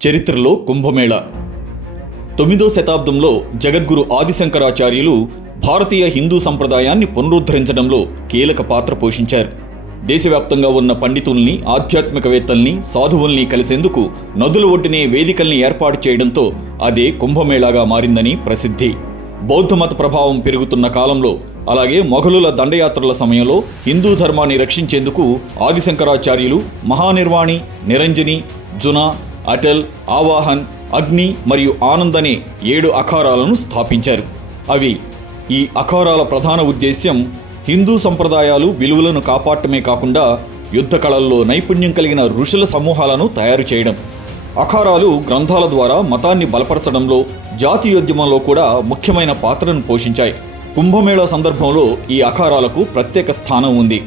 చరిత్రలో కుంభమేళా 9వ శతాబ్దంలో జగద్గురు ఆదిశంకరాచార్యులు భారతీయ హిందూ సంప్రదాయాన్ని పునరుద్ధరించడంలో కీలక పాత్ర పోషించారు. దేశవ్యాప్తంగా ఉన్న పండితుల్ని, ఆధ్యాత్మికవేత్తల్ని, సాధువుల్ని కలిసేందుకు నదుల ఒడ్డునే వేదికల్ని ఏర్పాటు చేయడంతో అదే కుంభమేళాగా మారిందని ప్రసిద్ధి. బౌద్ధమత ప్రభావం పెరుగుతున్న కాలంలో, అలాగే మొఘలుల దండయాత్రల సమయంలో హిందూ ధర్మాన్ని రక్షించేందుకు ఆదిశంకరాచార్యులు మహానిర్వాణి, నిరంజని, జునా, అటల్, ఆవాహన్, అగ్ని మరియు ఆనంద్ అనే 7 అఖారాలను స్థాపించారు. ఈ అఖారాల ప్రధాన ఉద్దేశ్యం హిందూ సంప్రదాయాలు, విలువలను కాపాడటమే కాకుండా యుద్ధ కళల్లో నైపుణ్యం కలిగిన ఋషుల సమూహాలను తయారు చేయడం. అఖారాలు గ్రంథాల ద్వారా మతాన్ని బలపరచడంలో, జాతీయోద్యమంలో కూడా ముఖ్యమైన పాత్రను పోషించాయి. కుంభమేళా సందర్భంలో ఈ అఖారాలకు ప్రత్యేక స్థానం ఉంది.